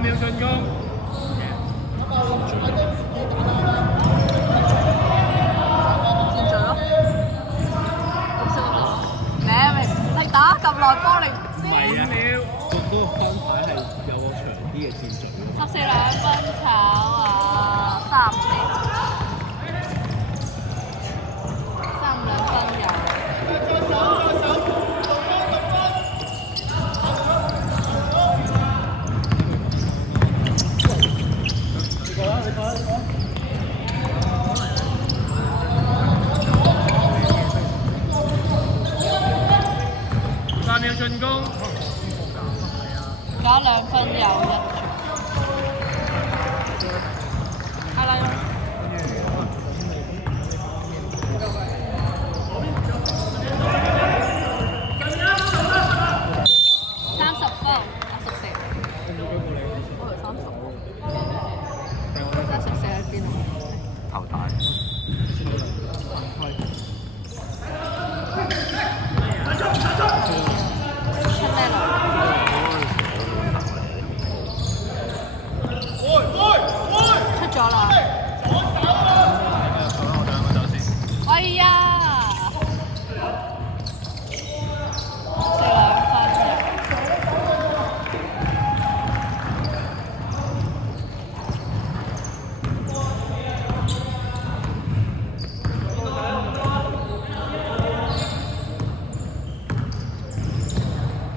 秒進攻。轉嘴咯，綠色嗰度咯。你打咁耐波你唔知？唔係啊，嗰個分牌係有個長啲嘅箭嘴。14-2分炒啊，35分有。8秒進攻。搞2分有1球。係啦。30分，14。我係30。14喺邊啊？頭大。出咩來？出咗啦！哎呀！4-2分嘅。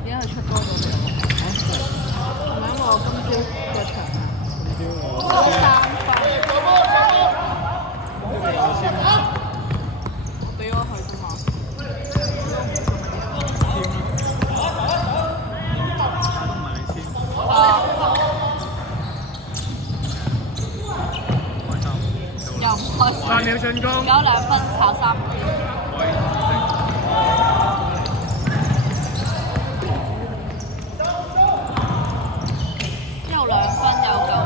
而家佢出多咗未？係咪因為我今朝個場13分？俾我去啫嘛。又唔開心。8秒進攻。有2分炒3分。又2分有9-1。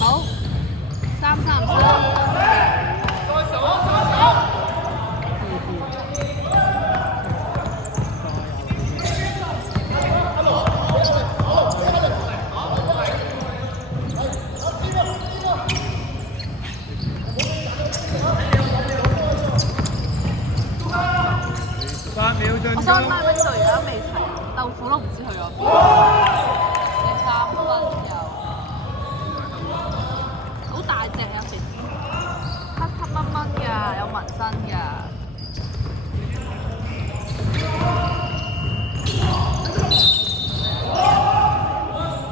好，3-3-3。8秒進我想攻。買嗰度而家未齊，豆腐都唔知去咗邊。13分有，好大隻有時，黑黑蚊蚊㗎，有紋身㗎。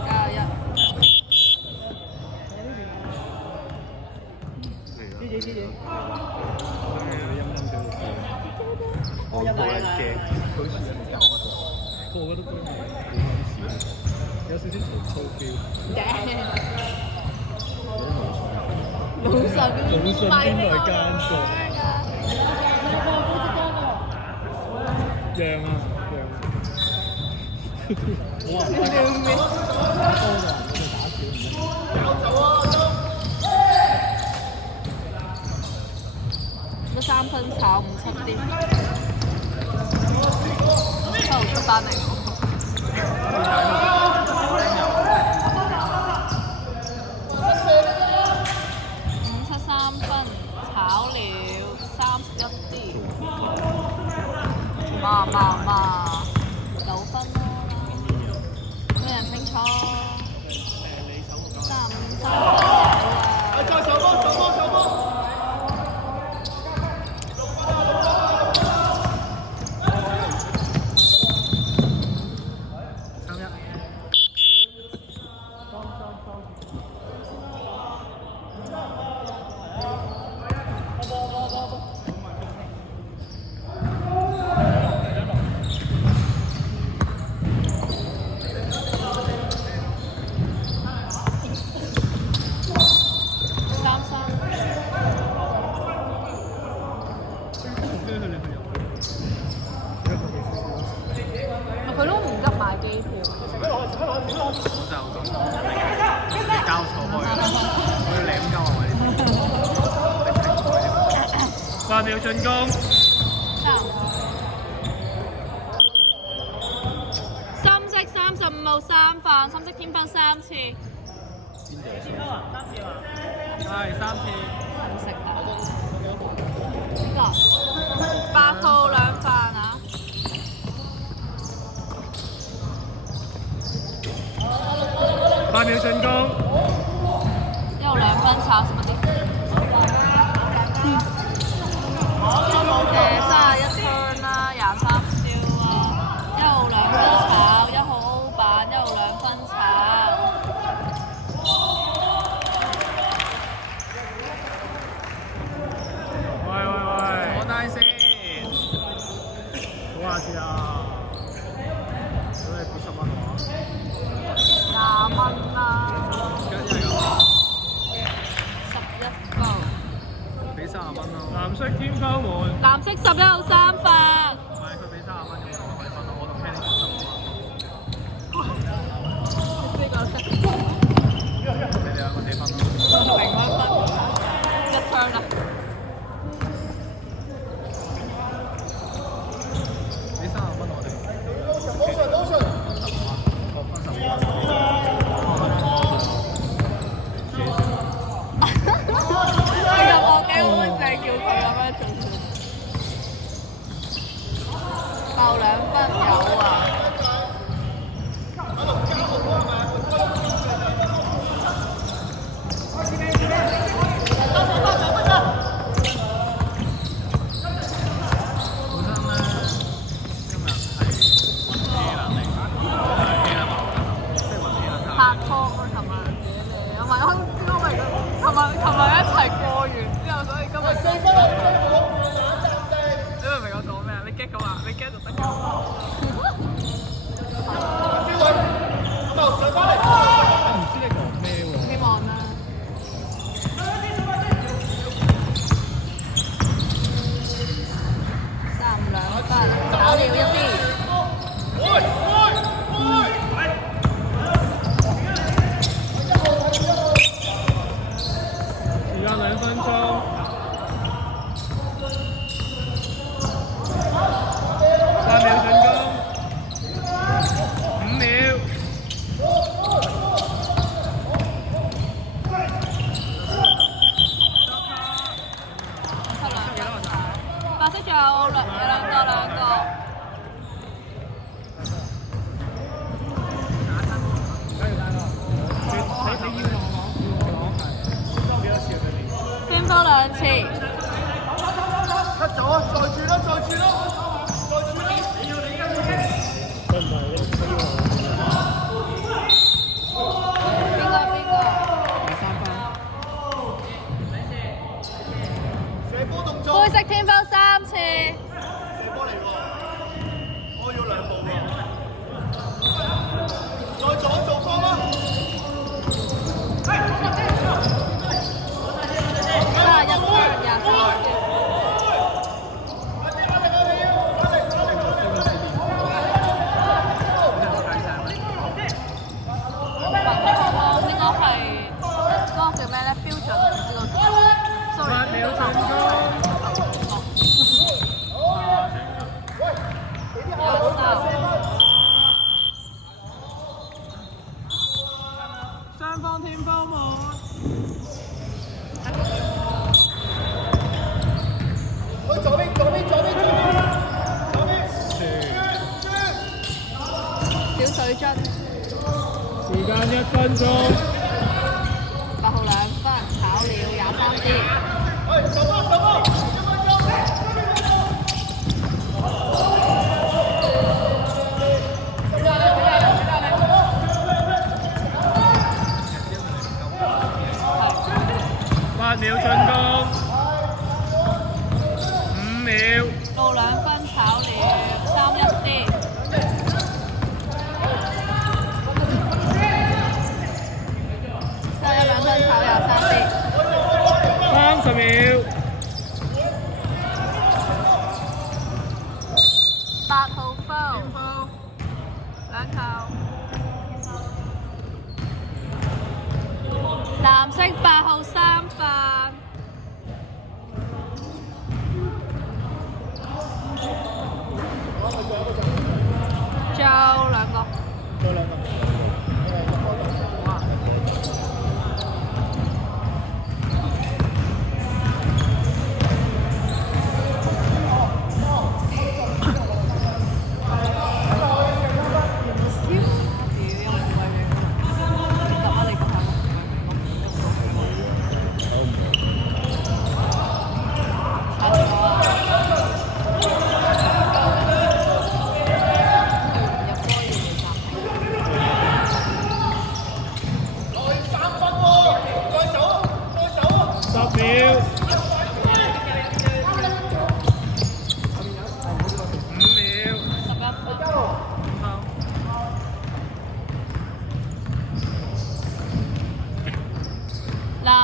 9-1。我個人嘅好似有啲感覺，我覺得都係有少少曹操 feel。魯迅邊個奸角？讓啊！我話多個人喺度打少唔得。乜3分炒5-7點？出翻嚟喎。5-7-3分炒了31點。嘛9分啦，冇人清楚。3-5-3分有啊。佢都唔急買機票。我就咁，你交錯開，我要嚟8秒進攻。深色35號3犯，深色添分3次。係3次。唔食啊？邊個？8號2犯啊！8秒進攻。1號2分炒什麼啲？31 turn 啦，23燒啊！1號2分炒，1號 O 板，1號2分炒。喂，坐低先。數下先啊！咁你俾10蚊我啊20蚊啦。11個。俾30蚊咯。藍色天花門。藍色11號3犯。唔係，佢俾30蚊咁我同你分咯，我同 Kenny 講呢個識。你哋兩個地分咯。0蚊1 turn 啦。俾30蚊我哋。各分15蚊。我幾好正，叫佢咁樣做。爆2分有啊！拍拖啊！琴日我咪我琴日一齊過完之後，所以今日4分你明唔明我講咩啊？你 get 咁啊？你 get 就得㗎。我唔知你講咩喎。希望啦。3、2分，炒了一啲。時間2分鐘。8秒進攻。5秒。白色仲有兩個。添多2次。出咗啊！再轉啦！再轉啦！佢唔係你要邊個？第3分。射波動作。灰色添分3次。射波嚟喎，我要2步喎。再左做波啦！31 turn 23。嗰個叫咩咧？標準唔知道。sorry。8秒進攻。雙方添方門。去左邊。小水樽。時間1分鐘。8號2分，炒了23支。8秒進攻。5秒。到2分，炒了31支。31 2分，炒23支。30秒。8號 foul，兩球。藍色8號3犯。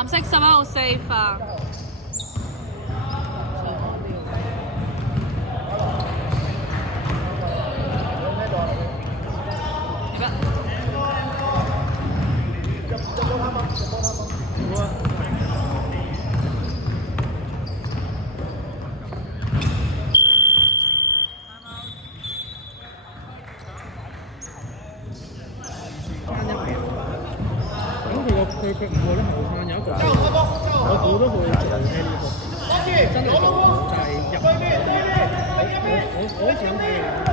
藍色11號4分。佢5個咧後生有一個，我估都會做 Annie 真係就係入我想睇。